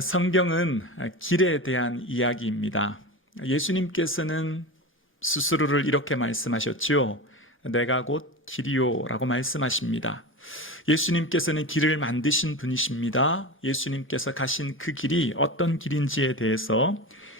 성경은 길에 대한 이야기입니다. 예수님께서는 스스로를 이렇게 말씀하셨죠. 내가 곧 길이요 라고 말씀하십니다. 예수님께서는 길을 만드신 분이십니다. 예수님께서 가신 그 길이 어떤 길인지에 대해서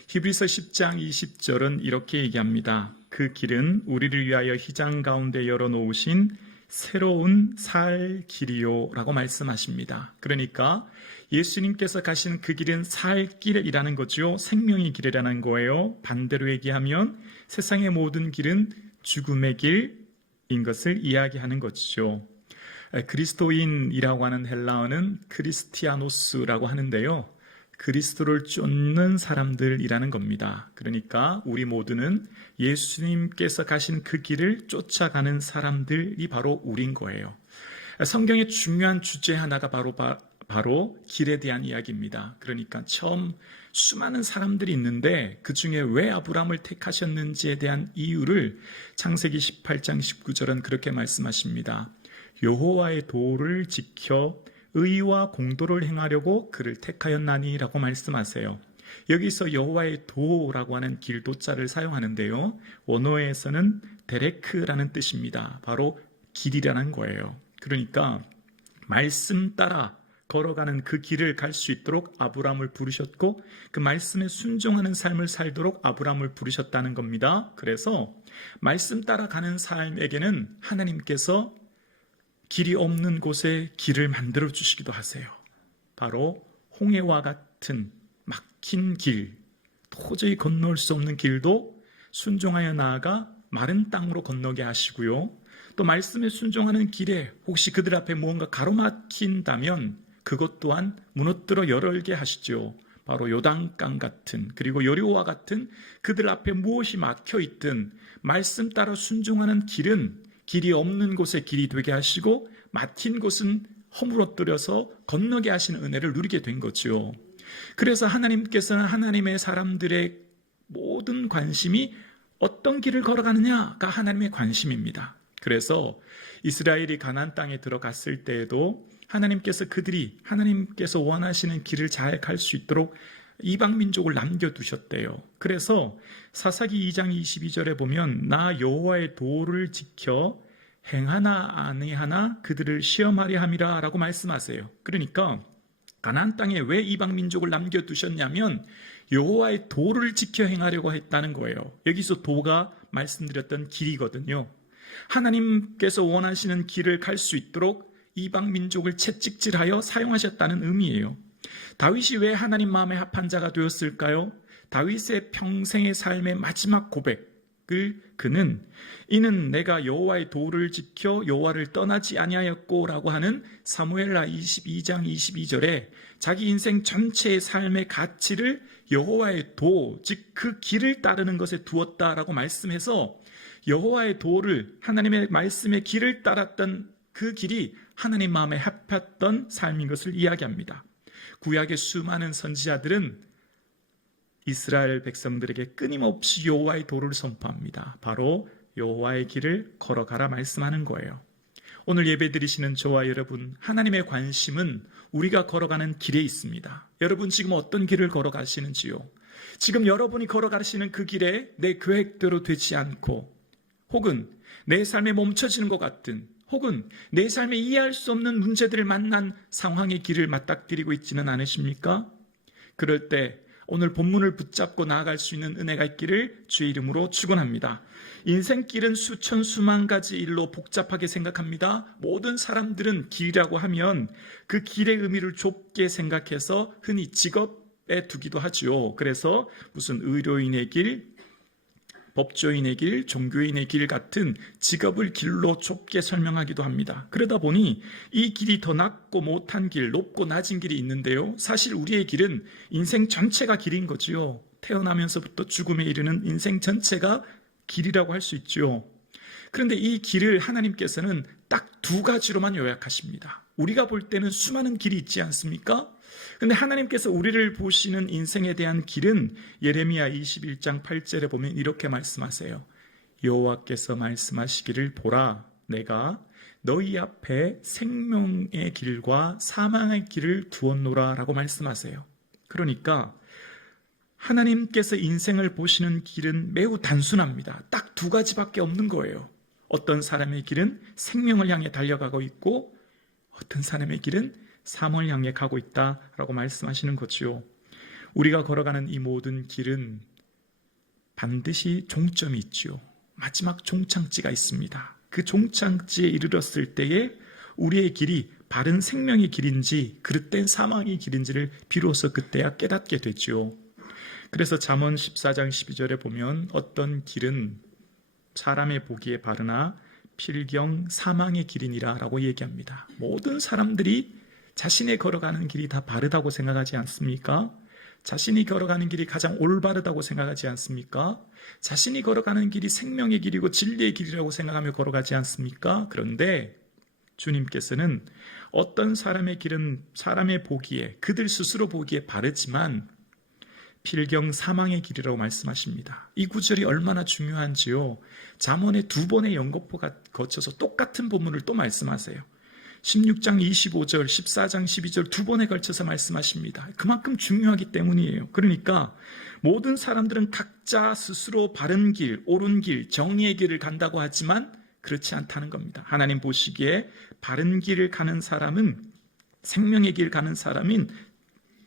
히브리서 10장 20절은 이렇게 얘기합니다. 그 길은 우리를 위하여 휘장 가운데 열어놓으신 새로운 살 길이요 라고 말씀하십니다. 그러니까 예수님께서 가신 그 길은 살 길이라는 거죠. 생명의 길이라는 거예요. 반대로 얘기하면 세상의 모든 길은 죽음의 길인 것을 이야기하는 것이죠. 그리스도인이라고 하는 헬라어는 크리스티아노스라고 하는데요. 그리스도를 쫓는 사람들이라는 겁니다. 그러니까 우리 모두는 예수님께서 가신 그 길을 쫓아가는 사람들이 바로 우린 거예요. 성경의 중요한 주제 하나가 바로 길에 대한 이야기입니다. 그러니까 처음 수많은 사람들이 있는데 그 중에 왜 아브라함을 택하셨는지에 대한 이유를 창세기 18장 19절은 그렇게 말씀하십니다. 여호와의 도를 지켜 의와 공도를 행하려고 그를 택하였나니 라고 말씀하세요. 여기서 여호와의 도라고 하는 길도자를 사용하는데요. 원어에서는 데레크라는 뜻입니다. 바로 길이라는 거예요. 그러니까 말씀 따라 걸어가는 그 길을 갈 수 있도록 아브라함을 부르셨고 그 말씀에 순종하는 삶을 살도록 아브라함을 부르셨다는 겁니다. 그래서 말씀 따라 가는 삶에게는 하나님께서 길이 없는 곳에 길을 만들어 주시기도 하세요. 바로 홍해와 같은 막힌 길, 도저히 건널 수 없는 길도 순종하여 나아가 마른 땅으로 건너게 하시고요. 또 말씀에 순종하는 길에 혹시 그들 앞에 무언가 가로막힌다면 그것 또한 무너뜨려 열게 하시죠. 바로 요단강 같은 그리고 여리고와 같은 그들 앞에 무엇이 막혀있든 말씀 따라 순종하는 길은 길이 없는 곳에 길이 되게 하시고 막힌 곳은 허물어뜨려서 건너게 하시는 은혜를 누리게 된 거죠. 그래서 하나님께서는 하나님의 사람들의 모든 관심이 어떤 길을 걸어가느냐가 하나님의 관심입니다. 그래서 이스라엘이 가나안 땅에 들어갔을 때에도 하나님께서 그들이 하나님께서 원하시는 길을 잘 갈 수 있도록 이방 민족을 남겨두셨대요. 그래서 사사기 2장 22절에 보면 나 여호와의 도를 지켜 행하나 아니하나 그들을 시험하려 함이라 라고 말씀하세요. 그러니까 가나안 땅에 왜 이방 민족을 남겨두셨냐면 여호와의 도를 지켜 행하려고 했다는 거예요. 여기서 도가 말씀드렸던 길이거든요. 하나님께서 원하시는 길을 갈 수 있도록 이방 민족을 채찍질하여 사용하셨다는 의미예요. 다윗이 왜 하나님 마음에 합한 자가 되었을까요? 다윗의 평생의 삶의 마지막 고백을 그는 이는 내가 여호와의 도를 지켜 여호와를 떠나지 아니하였고 라고 하는 사무엘하 22장 22절에 자기 인생 전체의 삶의 가치를 여호와의 도, 즉 그 길을 따르는 것에 두었다라고 말씀해서 여호와의 도를 하나님의 말씀의 길을 따랐던 그 길이 하나님 마음에 합했던 삶인 것을 이야기합니다. 구약의 수많은 선지자들은 이스라엘 백성들에게 끊임없이 여호와의 도를 선포합니다. 바로 여호와의 길을 걸어가라 말씀하는 거예요. 오늘 예배드리시는 저와 여러분, 하나님의 관심은 우리가 걸어가는 길에 있습니다. 여러분 지금 어떤 길을 걸어가시는지요? 지금 여러분이 걸어가시는 그 길에 내 계획대로 되지 않고 혹은 내 삶에 멈춰지는 것 같은 혹은 내 삶에 이해할 수 없는 문제들을 만난 상황의 길을 맞닥뜨리고 있지는 않으십니까? 그럴 때 오늘 본문을 붙잡고 나아갈 수 있는 은혜가 있기를 주의 이름으로 축원합니다. 인생길은 수천 수만 가지 일로 복잡하게 생각합니다. 모든 사람들은 길이라고 하면 그 길의 의미를 좁게 생각해서 흔히 직업에 두기도 하죠. 그래서 무슨 의료인의 길, 법조인의 길, 종교인의 길 같은 직업을 길로 좁게 설명하기도 합니다. 그러다 보니 이 길이 더 낮고 못한 길, 높고 낮은 길이 있는데요. 사실 우리의 길은 인생 전체가 길인 거지요. 태어나면서부터 죽음에 이르는 인생 전체가 길이라고 할 수 있죠. 그런데 이 길을 하나님께서는 딱 두 가지로만 요약하십니다. 우리가 볼 때는 수많은 길이 있지 않습니까? 근데 하나님께서 우리를 보시는 인생에 대한 길은 예레미야 21장 8절에 보면 이렇게 말씀하세요. 여호와께서 말씀하시기를 보라 내가 너희 앞에 생명의 길과 사망의 길을 두었노라 라고 말씀하세요. 그러니까 하나님께서 인생을 보시는 길은 매우 단순합니다. 딱 두 가지밖에 없는 거예요. 어떤 사람의 길은 생명을 향해 달려가고 있고 어떤 사람의 길은 사망을 향해 가고 있다라고 말씀하시는 거지요. 우리가 걸어가는 이 모든 길은 반드시 종점이 있지요. 마지막 종착지가 있습니다. 그 종착지에 이르렀을 때에 우리의 길이 바른 생명의 길인지 그릇된 사망의 길인지를 비로소 그때야 깨닫게 되지요. 그래서 잠언 14장 12절에 보면 어떤 길은 사람의 보기에 바르나 필경 사망의 길이니라 라고 얘기합니다. 모든 사람들이 자신의 걸어가는 길이 다 바르다고 생각하지 않습니까? 자신이 걸어가는 길이 가장 올바르다고 생각하지 않습니까? 자신이 걸어가는 길이 생명의 길이고 진리의 길이라고 생각하며 걸어가지 않습니까? 그런데 주님께서는 어떤 사람의 길은 사람의 보기에, 그들 스스로 보기에 바르지만 필경 사망의 길이라고 말씀하십니다. 이 구절이 얼마나 중요한지요. 잠언의 두 번의 연거푸가 거쳐서 똑같은 본문을 또 말씀하세요. 16장 25절, 14장 12절 두 번에 걸쳐서 말씀하십니다. 그만큼 중요하기 때문이에요. 그러니까 모든 사람들은 각자 스스로 바른 길, 옳은 길, 정의의 길을 간다고 하지만 그렇지 않다는 겁니다. 하나님 보시기에 바른 길을 가는 사람은, 생명의 길 가는 사람인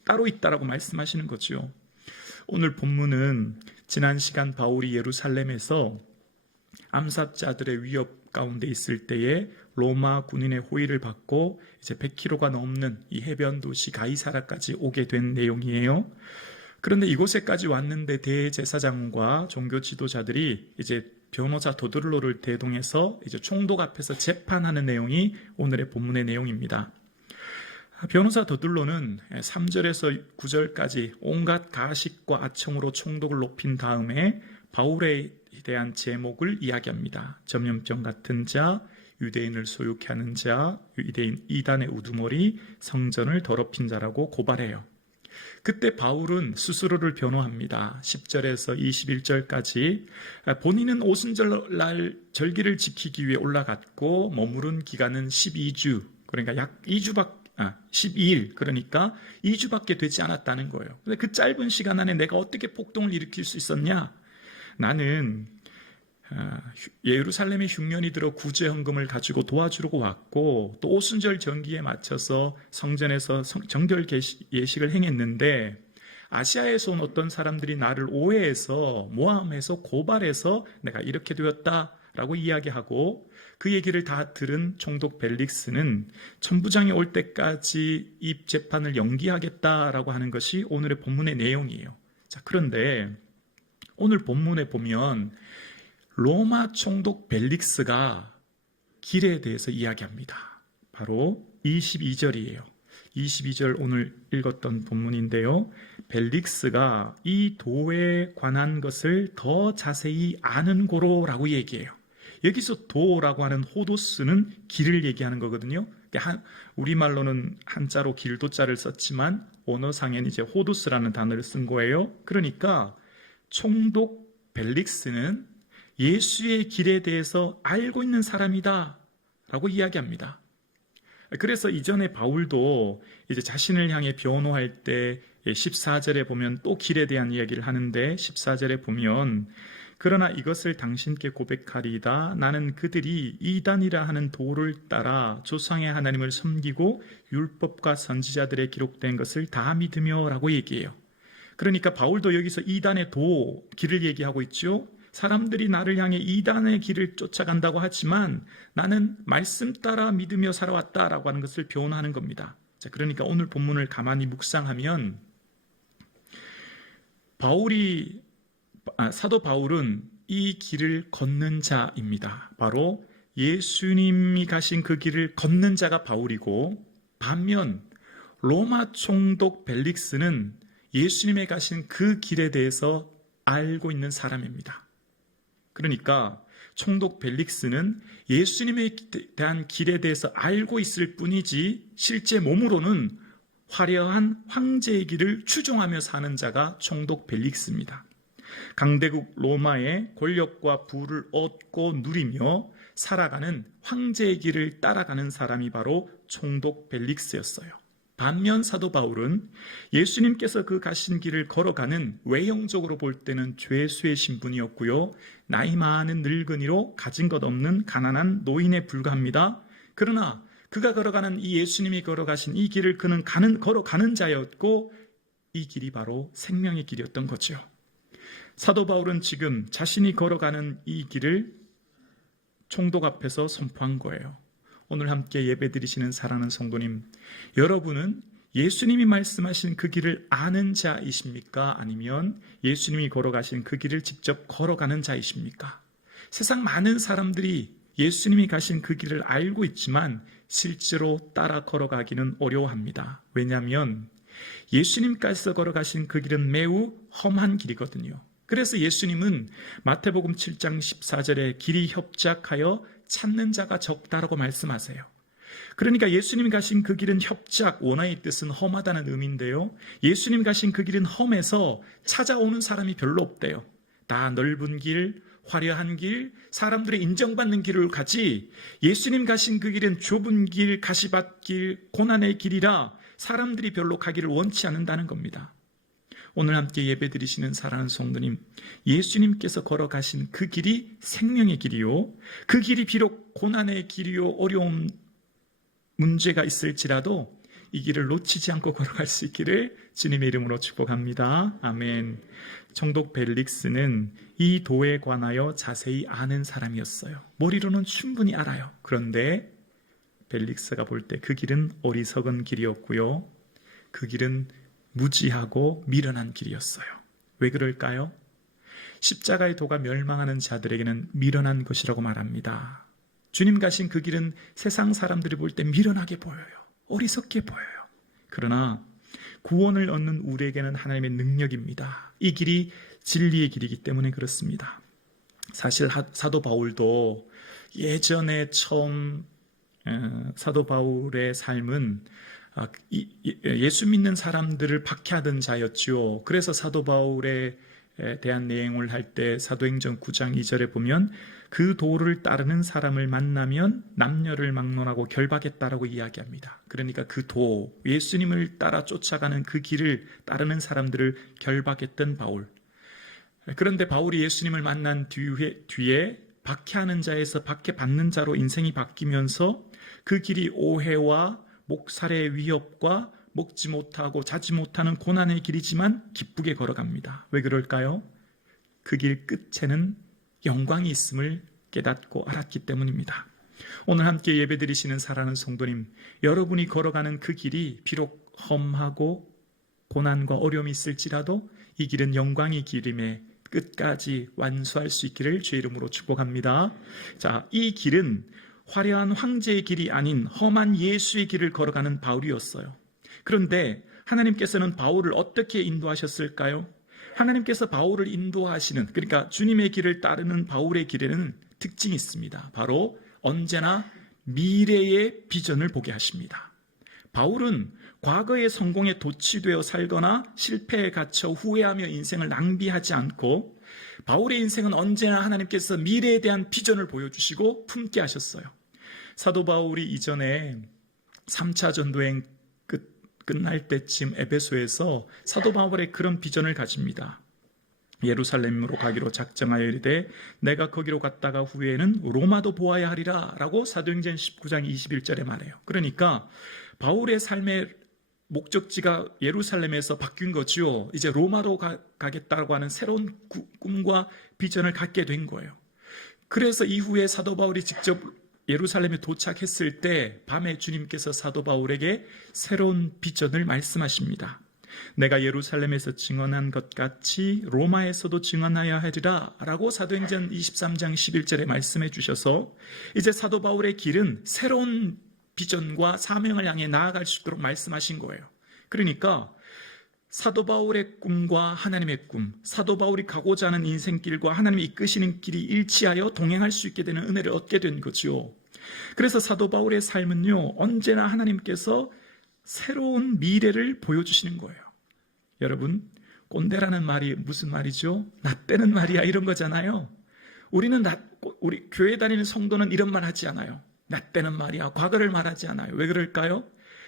따로 있다라고 말씀하시는 거죠. 오늘 본문은 지난 시간 바울이 예루살렘에서 암살자들의 위협 가운데 있을 때에 로마 군인의 호의를 받고 이제 100km가 넘는 이 해변 도시 가이사라까지 오게 된 내용이에요. 그런데 이곳에까지 왔는데 대제사장과 종교 지도자들이 이제 변호사 도들로를 대동해서 이제 총독 앞에서 재판하는 내용이 오늘의 본문의 내용입니다. 변호사 도들로는 3절에서 9절까지 온갖 가식과 아청으로 총독을 높인 다음에 바울에 대한 제목을 이야기합니다. 전염병 같은 자, 유대인을 소유케 하는 자, 유대인 이단의 우두머리, 성전을 더럽힌 자라고 고발해요. 그때 바울은 스스로를 변호합니다. 10절에서 21절까지 본인은 오순절날 절기를 지키기 위해 올라갔고 머무른 기간은 12주, 그러니까 약 12일, 그러니까 2주밖에 되지 않았다는 거예요. 근데 그 짧은 시간 안에 내가 어떻게 폭동을 일으킬 수 있었냐? 나는 예루살렘에 흉년이 들어 구제 헌금을 가지고 도와주려고 왔고 또 오순절 정기에 맞춰서 성전에서 정결 예식을 행했는데 아시아에서 온 어떤 사람들이 나를 오해해서 모함해서 고발해서 내가 이렇게 되었다라고 이야기하고 그 얘기를 다 들은 총독 벨릭스는 천부장이 올 때까지 이 재판을 연기하겠다라고 하는 것이 오늘의 본문의 내용이에요. 자, 그런데 오늘 본문에 보면 로마 총독 벨릭스가 길에 대해서 이야기합니다. 바로 22절이에요. 22절 오늘 읽었던 본문인데요. 벨릭스가 이 도에 관한 것을 더 자세히 아는 고로라고 얘기해요. 여기서 도라고 하는 호도스는 길을 얘기하는 거거든요. 우리말로는 한자로 길도자를 썼지만 언어상에는 이제 호도스라는 단어를 쓴 거예요. 그러니까 총독 벨릭스는 예수의 길에 대해서 알고 있는 사람이다 라고 이야기합니다. 그래서 이전에 바울도 이제 자신을 향해 변호할 때 14절에 보면 또 길에 대한 이야기를 하는데 14절에 보면 그러나 이것을 당신께 고백하리이다. 나는 그들이 이단이라 하는 도를 따라 조상의 하나님을 섬기고 율법과 선지자들의 기록된 것을 다 믿으며 라고 얘기해요. 그러니까 바울도 여기서 이단의 도, 길을 얘기하고 있죠. 사람들이 나를 향해 이단의 길을 쫓아간다고 하지만 나는 말씀 따라 믿으며 살아왔다라고 하는 것을 변호하는 겁니다. 자, 그러니까 오늘 본문을 가만히 묵상하면 사도 바울은 이 길을 걷는 자입니다. 바로 예수님이 가신 그 길을 걷는 자가 바울이고 반면 로마 총독 벨릭스는 예수님이 가신 그 길에 대해서 알고 있는 사람입니다. 그러니까 총독 벨릭스는 예수님에 대한 길에 대해서 알고 있을 뿐이지 실제 몸으로는 화려한 황제의 길을 추종하며 사는 자가 총독 벨릭스입니다. 강대국 로마의 권력과 부를 얻고 누리며 살아가는 황제의 길을 따라가는 사람이 바로 총독 벨릭스였어요. 반면 사도 바울은 예수님께서 그 가신 길을 걸어가는 외형적으로 볼 때는 죄수의 신분이었고요. 나이 많은 늙은이로 가진 것 없는 가난한 노인에 불과합니다. 그러나 그가 걸어가는 이 예수님이 걸어가신 이 길을 그는 걸어가는 자였고 이 길이 바로 생명의 길이었던 거죠. 사도 바울은 지금 자신이 걸어가는 이 길을 총독 앞에서 선포한 거예요. 오늘 함께 예배드리시는 사랑하는 성도님, 여러분은 예수님이 말씀하신 그 길을 아는 자이십니까? 아니면 예수님이 걸어가신 그 길을 직접 걸어가는 자이십니까? 세상 많은 사람들이 예수님이 가신 그 길을 알고 있지만 실제로 따라 걸어가기는 어려워합니다. 왜냐하면 예수님께서 걸어가신 그 길은 매우 험한 길이거든요. 그래서 예수님은 마태복음 7장 14절에 길이 협착하여 찾는 자가 적다라고 말씀하세요. 그러니까 예수님이 가신 그 길은 협착, 원어의 뜻은 험하다는 의미인데요. 예수님 가신 그 길은 험해서 찾아오는 사람이 별로 없대요. 다 넓은 길, 화려한 길, 사람들의 인정받는 길을 가지 예수님 가신 그 길은 좁은 길, 가시밭길, 고난의 길이라 사람들이 별로 가기를 원치 않는다는 겁니다. 오늘 함께 예배드리시는 사랑하는 성도님, 예수님께서 걸어가신 그 길이 생명의 길이요, 그 길이 비록 고난의 길이요, 어려운 문제가 있을지라도 이 길을 놓치지 않고 걸어갈 수 있기를 주님의 이름으로 축복합니다. 아멘. 총독 벨릭스는 이 도에 관하여 자세히 아는 사람이었어요. 머리로는 충분히 알아요. 그런데 벨릭스가 볼 때 그 길은 어리석은 길이었고요, 그 길은 무지하고 미련한 길이었어요. 왜 그럴까요? 십자가의 도가 멸망하는 자들에게는 미련한 것이라고 말합니다. 주님 가신 그 길은 세상 사람들이 볼 때 미련하게 보여요. 어리석게 보여요. 그러나 구원을 얻는 우리에게는 하나님의 능력입니다. 이 길이 진리의 길이기 때문에 그렇습니다. 사실 사도 바울도 예전에 처음 사도 바울의 삶은 예수 믿는 사람들을 박해하던 자였지요. 그래서 사도 바울에 대한 내용을 할 때 사도행전 9장 2절에 보면 그 도를 따르는 사람을 만나면 남녀를 막론하고 결박했다라고 이야기합니다. 그러니까 그 도, 예수님을 따라 쫓아가는 그 길을 따르는 사람들을 결박했던 바울. 그런데 바울이 예수님을 만난 뒤에 박해하는 자에서 박해받는 자로 인생이 바뀌면서 그 길이 오해와 목살의 위협과 먹지 못하고 자지 못하는 고난의 길이지만 기쁘게 걸어갑니다. 왜 그럴까요? 그 길 끝에는 영광이 있음을 깨닫고 알았기 때문입니다. 오늘 함께 예배드리시는 사랑하는 성도님, 여러분이 걸어가는 그 길이 비록 험하고 고난과 어려움이 있을지라도 이 길은 영광의 길임에 끝까지 완수할 수 있기를 주의 이름으로 축복합니다. 자, 이 길은 화려한 황제의 길이 아닌 험한 예수의 길을 걸어가는 바울이었어요. 그런데 하나님께서는 바울을 어떻게 인도하셨을까요? 하나님께서 바울을 인도하시는, 그러니까 주님의 길을 따르는 바울의 길에는 특징이 있습니다. 바로 언제나 미래의 비전을 보게 하십니다. 바울은 과거의 성공에 도취되어 살거나 실패에 갇혀 후회하며 인생을 낭비하지 않고 바울의 인생은 언제나 하나님께서 미래에 대한 비전을 보여주시고 품게 하셨어요. 사도 바울이 이전에 3차 전도행 끝날 때쯤 에베소에서 사도 바울의 그런 비전을 가집니다. 예루살렘으로 가기로 작정하여 이르되 내가 거기로 갔다가 후에는 로마도 보아야 하리라 라고 사도행전 19장 21절에 말해요. 그러니까 바울의 삶의 목적지가 예루살렘에서 바뀐 거지요. 이제 로마로 가겠다고 하는 새로운 꿈과 비전을 갖게 된 거예요. 그래서 이후에 사도 바울이 직접 예루살렘에 도착했을 때 밤에 주님께서 사도 바울에게 새로운 비전을 말씀하십니다. 내가 예루살렘에서 증언한 것 같이 로마에서도 증언하여야 하리라 라고 사도행전 23장 11절에 말씀해 주셔서 이제 사도 바울의 길은 새로운 비전과 사명을 향해 나아갈 수 있도록 말씀하신 거예요. 그러니까 사도 바울의 꿈과 하나님의 꿈, 사도 바울이 가고자 하는 인생길과 하나님이 이끄시는 길이 일치하여 동행할 수 있게 되는 은혜를 얻게 된 거죠. 그래서 사도 바울의 삶은요, 언제나 하나님께서 새로운 미래를 보여주시는 거예요. 여러분, 꼰대라는 말이 무슨 말이죠? 나 때는 말이야, 이런 거잖아요. 우리 교회 다니는 성도는 이런 말 하지 않아요. 나 때는 말이야, 과거를 말하지 않아요. 왜 그럴까요?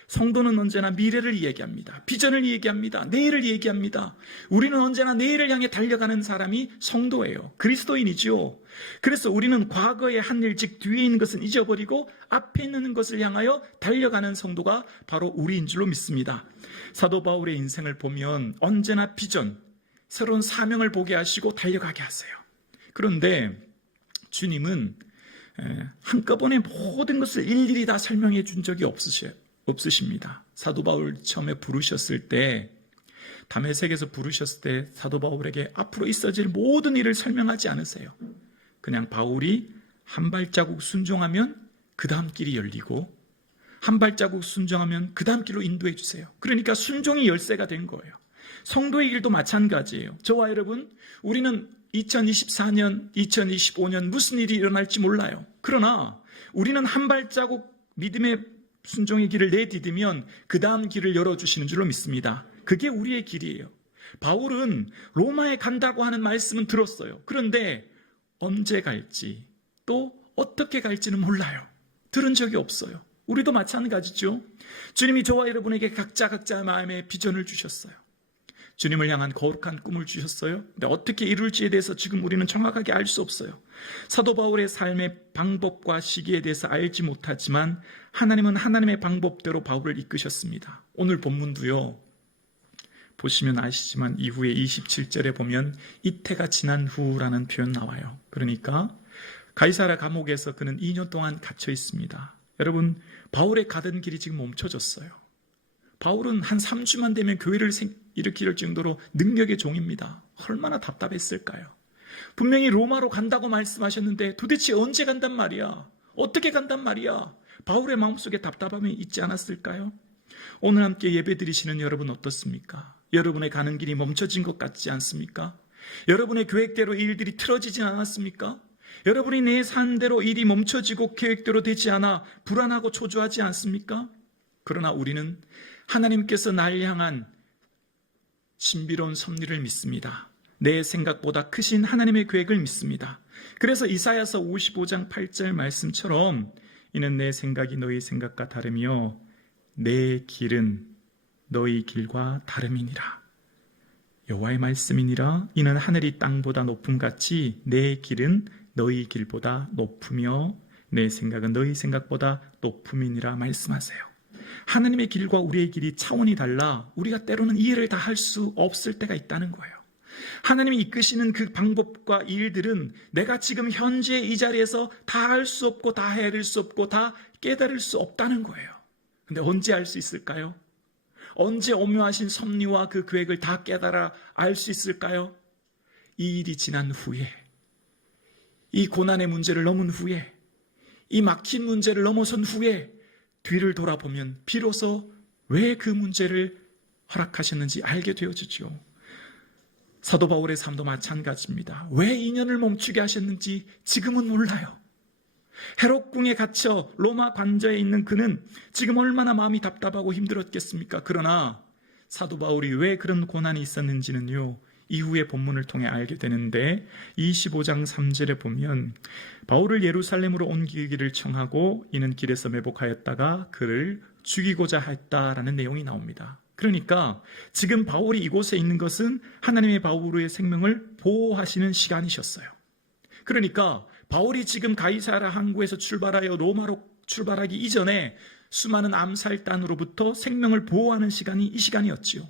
성도는 언제나 미래를 이야기합니다. 비전을 얘기합니다. 내일을 얘기합니다. 우리는 언제나 내일을 향해 달려가는 사람이 성도예요. 그리스도인이죠. 그래서 우리는 과거의 한 일, 즉 뒤에 있는 것은 잊어버리고 앞에 있는 것을 향하여 달려가는 성도가 바로 우리인 줄로 믿습니다. 사도 바울의 인생을 보면 언제나 비전, 새로운 사명을 보게 하시고 달려가게 하세요. 그런데 주님은 한꺼번에 모든 것을 일일이 다 설명해 준 적이 없으십니다. 사도 바울 처음에 부르셨을 때, 다메섹에서 부르셨을 때 사도 바울에게 앞으로 있어질 모든 일을 설명하지 않으세요. 그냥 바울이 한 발자국 순종하면 그 다음 길이 열리고, 한 발자국 순종하면 그 다음 길로 인도해 주세요. 그러니까 순종이 열쇠가 된 거예요. 성도의 길도 마찬가지예요. 저와 여러분, 우리는 2024년, 2025년 무슨 일이 일어날지 몰라요. 그러나 우리는 한 발자국 믿음의 순종의 길을 내디디면 그 다음 길을 열어주시는 줄로 믿습니다. 그게 우리의 길이에요. 바울은 로마에 간다고 하는 말씀은 들었어요. 그런데 언제 갈지 또 어떻게 갈지는 몰라요. 들은 적이 없어요. 우리도 마찬가지죠. 주님이 저와 여러분에게 각자 마음의 비전을 주셨어요. 주님을 향한 거룩한 꿈을 주셨어요. 근데 어떻게 이룰지에 대해서 지금 우리는 정확하게 알 수 없어요. 사도 바울의 삶의 방법과 시기에 대해서 알지 못하지만 하나님은 하나님의 방법대로 바울을 이끄셨습니다. 오늘 본문도요, 보시면 아시지만 이후에 27절에 보면 이태가 지난 후라는 표현 나와요. 그러니까 가이사랴 감옥에서 그는 2년 동안 갇혀 있습니다. 여러분, 바울의 가던 길이 지금 멈춰졌어요. 바울은 한 3주만 되면 교회를 일으킬 정도로 능력의 종입니다. 얼마나 답답했을까요? 분명히 로마로 간다고 말씀하셨는데 도대체 언제 간단 말이야? 어떻게 간단 말이야? 바울의 마음속에 답답함이 있지 않았을까요? 오늘 함께 예배 드리시는 여러분 어떻습니까? 여러분의 가는 길이 멈춰진 것 같지 않습니까? 여러분의 계획대로 일들이 틀어지진 않았습니까? 여러분이 내 산대로 일이 멈춰지고 계획대로 되지 않아 불안하고 초조하지 않습니까? 그러나 우리는 하나님께서 날 향한 신비로운 섭리를 믿습니다. 내 생각보다 크신 하나님의 계획을 믿습니다. 그래서 이사야서 55장 8절 말씀처럼 이는 내 생각이 너희 생각과 다르며 내 길은 너희 길과 다름이니라. 여호와의 말씀이니라. 이는 하늘이 땅보다 높음같이 내 길은 너희 길보다 높으며 내 생각은 너희 생각보다 높음이니라 말씀하세요. 하나님의 길과 우리의 길이 차원이 달라 우리가 때로는 이해를 다 할 수 없을 때가 있다는 거예요. 하나님이 이끄시는 그 방법과 일들은 내가 지금 현재 이 자리에서 다 할 수 없고 다 헤아릴 수 없고 다 깨달을 수 없다는 거예요. 근데 언제 알 수 있을까요? 언제 오묘하신 섭리와 그 계획을 다 깨달아 알 수 있을까요? 이 일이 지난 후에, 이 고난의 문제를 넘은 후에, 이 막힌 문제를 넘어선 후에 뒤를 돌아보면 비로소 왜 그 문제를 허락하셨는지 알게 되어지죠. 사도 바울의 삶도 마찬가지입니다. 왜 인연을 멈추게 하셨는지 지금은 몰라요. 헤롯궁에 갇혀 로마 관저에 있는 그는 지금 얼마나 마음이 답답하고 힘들었겠습니까? 그러나 사도 바울이 왜 그런 고난이 있었는지는요, 이후의 본문을 통해 알게 되는데 25장 3절에 보면 바울을 예루살렘으로 옮기기를 청하고 이는 길에서 매복하였다가 그를 죽이고자 했다라는 내용이 나옵니다. 그러니까 지금 바울이 이곳에 있는 것은 하나님의 바울의 생명을 보호하시는 시간이셨어요. 그러니까 바울이 지금 가이사랴 항구에서 출발하여 로마로 출발하기 이전에 수많은 암살단으로부터 생명을 보호하는 시간이 이 시간이었지요.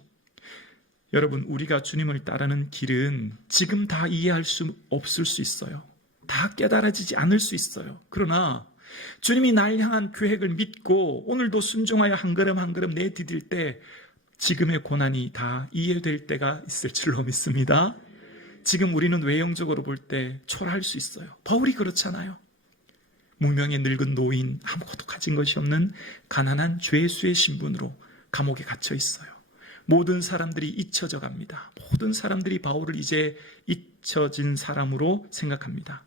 여러분, 우리가 주님을 따르는 길은 지금 다 이해할 수 없을 수 있어요. 다 깨달아지지 않을 수 있어요. 그러나 주님이 날 향한 계획을 믿고 오늘도 순종하여 한 걸음 한 걸음 내디딜 때 지금의 고난이 다 이해될 때가 있을 줄로 믿습니다. 지금 우리는 외형적으로 볼 때 초라할 수 있어요. 바울이 그렇잖아요. 무명의 늙은 노인, 아무것도 가진 것이 없는 가난한 죄수의 신분으로 감옥에 갇혀 있어요. 모든 사람들이 잊혀져 갑니다. 모든 사람들이 바울을 이제 잊혀진 사람으로 생각합니다.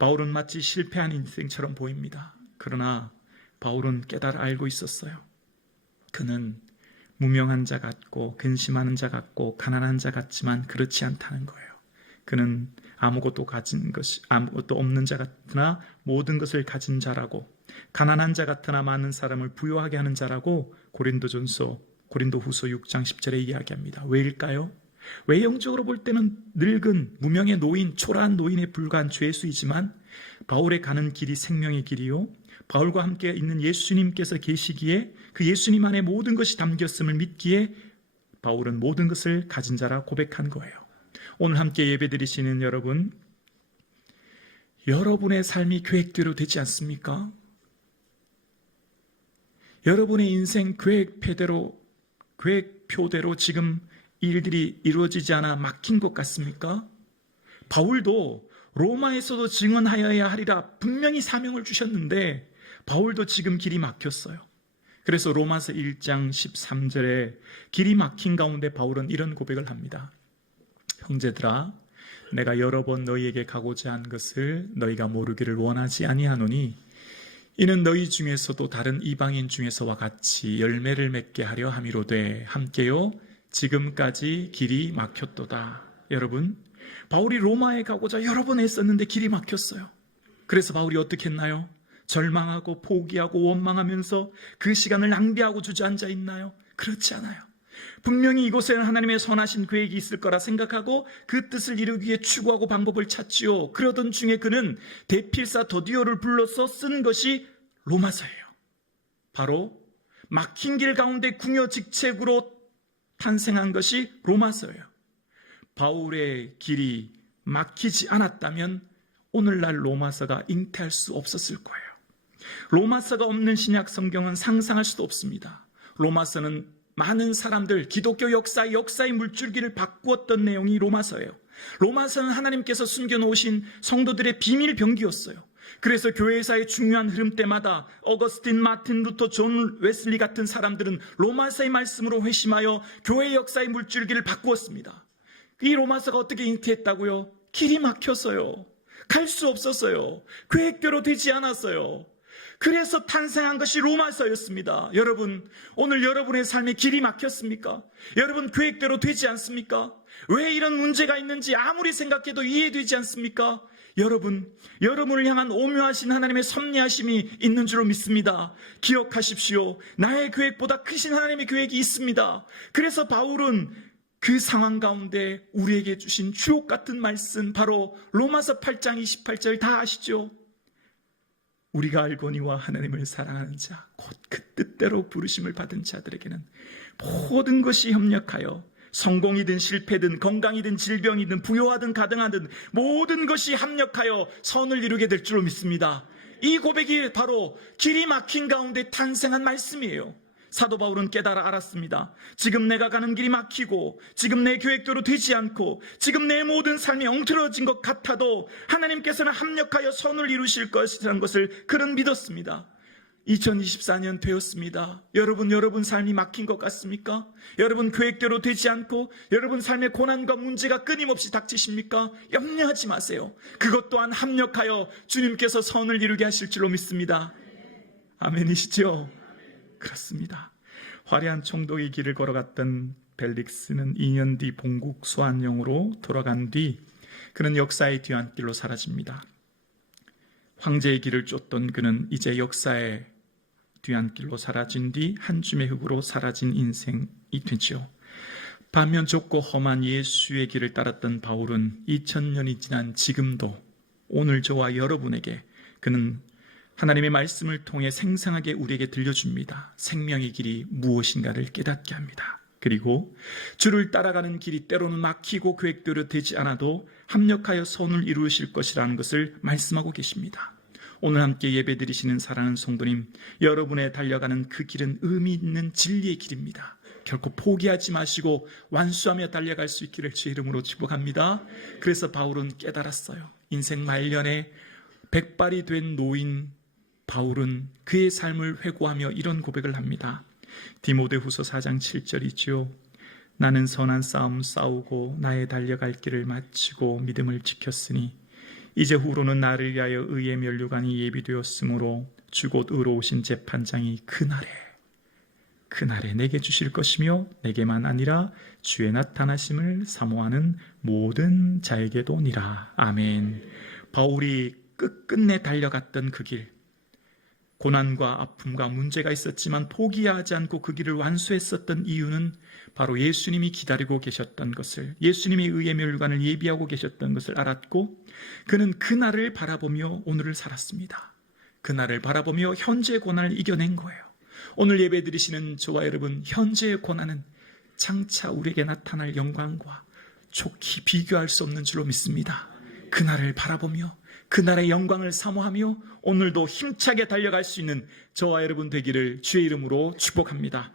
바울은 마치 실패한 인생처럼 보입니다. 그러나 바울은 깨달아 알고 있었어요. 그는 무명한 자 같고 근심하는 자 같고 가난한 자 같지만 그렇지 않다는 거예요. 그는 아무것도 없는 자 같으나 모든 것을 가진 자라고, 가난한 자 같으나 많은 사람을 부유하게 하는 자라고 고린도후서 6장 10절에 이야기합니다. 왜일까요? 왜 영적으로 볼 때는 늙은 무명의 노인, 초라한 노인에 불과한 죄수이지만 바울의 가는 길이 생명의 길이요, 바울과 함께 있는 예수님께서 계시기에 그 예수님 안에 모든 것이 담겼음을 믿기에 바울은 모든 것을 가진 자라 고백한 거예요. 오늘 함께 예배드리시는 여러분, 여러분의 삶이 계획대로 되지 않습니까? 여러분의 인생 계획표대로 지금 일들이 이루어지지 않아 막힌 것 같습니까? 바울도 로마에서도 증언하여야 하리라 분명히 사명을 주셨는데 바울도 지금 길이 막혔어요. 그래서 로마서 1장 13절에 길이 막힌 가운데 바울은 이런 고백을 합니다. 형제들아, 내가 여러 번 너희에게 가고자 한 것을 너희가 모르기를 원하지 아니하노니 이는 너희 중에서도 다른 이방인 중에서와 같이 열매를 맺게 하려 함이로되 함께요 지금까지 길이 막혔도다. 여러분, 바울이 로마에 가고자 여러 번 했었는데 길이 막혔어요. 그래서 바울이 어떻게 했나요? 절망하고 포기하고 원망하면서 그 시간을 낭비하고 주저앉아 있나요? 그렇지 않아요. 분명히 이곳에는 하나님의 선하신 계획이 있을 거라 생각하고 그 뜻을 이루기 위해 추구하고 방법을 찾지요. 그러던 중에 그는 대필사 더디오를 불러서 쓴 것이 로마서예요. 바로 막힌 길 가운데 궁여직책으로 탄생한 것이 로마서예요. 바울의 길이 막히지 않았다면 오늘날 로마서가 잉태할 수 없었을 거예요. 로마서가 없는 신약 성경은 상상할 수도 없습니다. 로마서는 많은 사람들, 기독교 역사의 물줄기를 바꾸었던 내용이 로마서예요. 로마서는 하나님께서 숨겨놓으신 성도들의 비밀 병기였어요. 그래서 교회사의 중요한 흐름 때마다 어거스틴, 마틴 루터, 존 웨슬리 같은 사람들은 로마서의 말씀으로 회심하여 교회 역사의 물줄기를 바꾸었습니다. 이 로마서가 어떻게 잉태했다고요? 길이 막혔어요. 갈 수 없었어요. 계획대로 되지 않았어요. 그래서 탄생한 것이 로마서였습니다. 여러분, 오늘 여러분의 삶에 길이 막혔습니까? 여러분, 계획대로 되지 않습니까? 왜 이런 문제가 있는지 아무리 생각해도 이해되지 않습니까? 여러분을 향한 오묘하신 하나님의 섭리하심이 있는 줄로 믿습니다. 기억하십시오. 나의 계획보다 크신 하나님의 계획이 있습니다. 그래서 바울은 그 상황 가운데 우리에게 주신 주옥 같은 말씀, 바로 로마서 8장 28절 다 아시죠? 우리가 알거니와 하나님을 사랑하는 자, 곧 그 뜻대로 부르심을 받은 자들에게는 모든 것이 협력하여 성공이든 실패든 건강이든 질병이든 부요하든 가등하든 모든 것이 합력하여 선을 이루게 될 줄로 믿습니다. 이 고백이 바로 길이 막힌 가운데 탄생한 말씀이에요. 사도 바울은 깨달아 알았습니다. 지금 내가 가는 길이 막히고 지금 내 계획대로 되지 않고 지금 내 모든 삶이 엉터러진 것 같아도 하나님께서는 합력하여 선을 이루실 것이라는 것을 그는 믿었습니다. 2024년 되었습니다. 여러분 삶이 막힌 것 같습니까? 여러분 계획대로 되지 않고 여러분 삶의 고난과 문제가 끊임없이 닥치십니까? 염려하지 마세요. 그것 또한 합력하여 주님께서 선을 이루게 하실 줄로 믿습니다. 아멘이시죠? 그렇습니다. 화려한 총독의 길을 걸어갔던 벨릭스는 2년 뒤 본국 수안령으로 돌아간 뒤 그는 역사의 뒤안길로 사라집니다. 황제의 길을 쫓던 그는 이제 역사의 뒤안길로 사라진 뒤 한 줌의 흙으로 사라진 인생이 되죠. 반면 좁고 험한 예수의 길을 따랐던 바울은 2000년이 지난 지금도 오늘 저와 여러분에게 그는 하나님의 말씀을 통해 생생하게 우리에게 들려줍니다. 생명의 길이 무엇인가를 깨닫게 합니다. 그리고 주를 따라가는 길이 때로는 막히고 계획대로 되지 않아도 합력하여 선을 이루실 것이라는 것을 말씀하고 계십니다. 오늘 함께 예배드리시는 사랑하는 성도님, 여러분의 달려가는 그 길은 의미 있는 진리의 길입니다. 결코 포기하지 마시고 완수하며 달려갈 수 있기를 주의 이름으로 축복합니다. 그래서 바울은 깨달았어요. 인생 말년에 백발이 된 노인 바울은 그의 삶을 회고하며 이런 고백을 합니다. 디모데후서 4장 7절이지요. 나는 선한 싸움 싸우고 나의 달려갈 길을 마치고 믿음을 지켰으니 이제 후로는 나를 위하여 의의 면류관이 예비되었으므로 주 곧 의로우신 재판장이 그날에 그날에 내게 주실 것이며 내게만 아니라 주의 나타나심을 사모하는 모든 자에게도니라. 아멘. 바울이 끝끝내 달려갔던 그 길, 고난과 아픔과 문제가 있었지만 포기하지 않고 그 길을 완수했었던 이유는 바로 예수님이 기다리고 계셨던 것을, 예수님이 의의 멸관을 예비하고 계셨던 것을 알았고 그는 그날을 바라보며 오늘을 살았습니다. 그날을 바라보며 현재의 고난을 이겨낸 거예요. 오늘 예배 드리시는 저와 여러분, 현재의 고난은 장차 우리에게 나타날 영광과 좋게 비교할 수 없는 줄로 믿습니다. 그날을 바라보며 그날의 영광을 사모하며 오늘도 힘차게 달려갈 수 있는 저와 여러분 되기를 주의 이름으로 축복합니다.